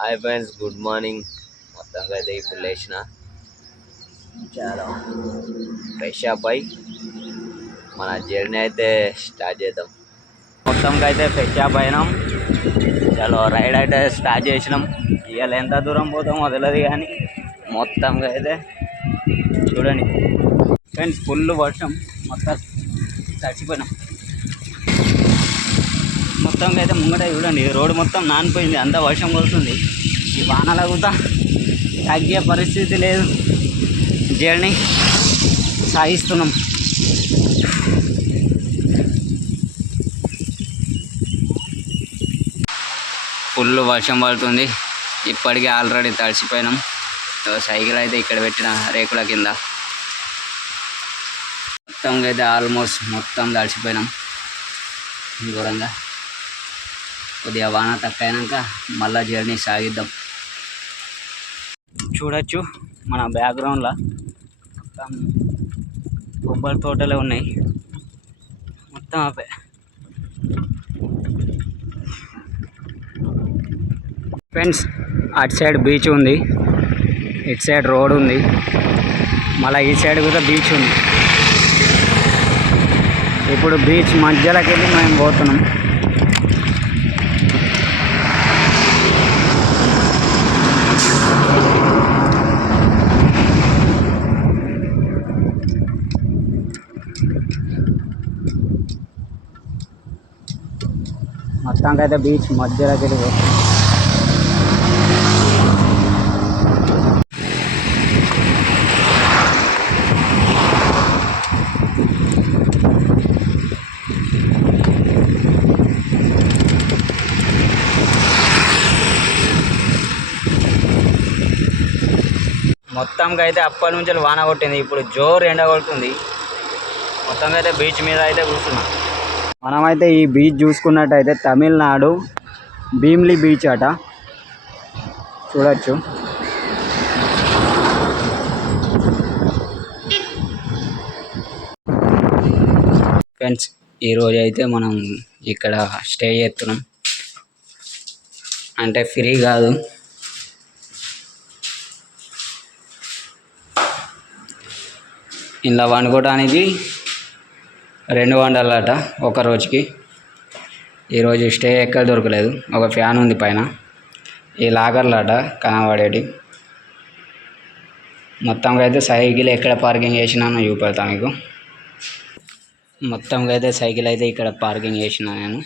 Hi friends good morning. మొత్తంగా అయితే ఇప్పుడు లేచిన చాలా ఫ్రెష్ అప్ అయి మన జర్నీ అయితే స్టార్ట్ చేద్దాం. మొత్తంగా అయితే ఫ్రెష్ అప్ అయినాం. చాలా రైడ్ అయితే స్టార్ట్ చేసినాం. ఇవాళ ఎంత దూరం పోతామో తెలియదు కానీ మొత్తంగా అయితే చూడండి. ఫ్రెండ్స్ ఫుల్ వర్షం. మొత్తం తడిచిపోయినాం మొత్తం అయితే ముంగట చూడండి రోడ్డు మొత్తం నానిపోయింది అంతా వర్షం కొడుతుంది. ఈ వానల కూడా తగ్గే పరిస్థితి లేదు. జర్నీ సాగిస్తున్నాం. ఫుల్ వర్షం పడుతుంది. ఇప్పటికే ఆల్రెడీ తడిసిపోయినాం. సైకిల్ అయితే ఇక్కడ పెట్టిన రేకుల కింద. మొత్తం అయితే ఆల్మోస్ట్ మొత్తం తడిసిపోయినాం. దూరంగా కొద్దిగా వాన తక్కువ మళ్ళా జర్నీ సాగిద్దాం. చూడొచ్చు మన బ్యాక్గ్రౌండ్లో మొత్తం కొబ్బరి తోటలే ఉన్నాయి. మొత్తం అవే. ఫ్రెండ్స్ అటు సైడ్ బీచ్ ఉంది. ఇటు సైడ్ రోడ్ ఉంది. మళ్ళీ ఈ సైడ్ కూడా బీచ్ ఉంది. ఇప్పుడు బీచ్ మధ్యలోకి వెళ్ళి మేము పోతున్నాం. మొత్తానికి అయితే బీచ్ మధ్యలోకి వెళ్ళి మొత్తంగా అయితే అప్పటి నుంచి వాన కొట్టింది. ఇప్పుడు జోరు ఎండ కొడుతుంది. మొత్తంగా అయితే బీచ్ మీద అయితే కూర్చున్నాం. మనమైతే ఈ బీచ్ చూసుకున్నట్టయితే తమిళనాడు భీమ్లీ బీచ్ అట. చూడొచ్చు. ఫ్రెండ్స్ ఈరోజు అయితే మనం ఇక్కడ స్టే చేస్తున్నాం. అంటే ఫ్రీ కాదు. ఇలా వండుకోవడానికి రెండు వందలట ఒక రోజుకి. ఈరోజు స్టే ఎక్కడ దొరకలేదు. ఒక ఫ్యాన్ ఉంది పైన. ఈ లాగర్లాట కనబడేటి. మొత్తంగా అయితే సైకిల్ ఎక్కడ పార్కింగ్ చేసినానో చూపెడతా మీకు మొత్తంగా అయితే సైకిల్ అయితే ఇక్కడ పార్కింగ్ చేసిన నేను.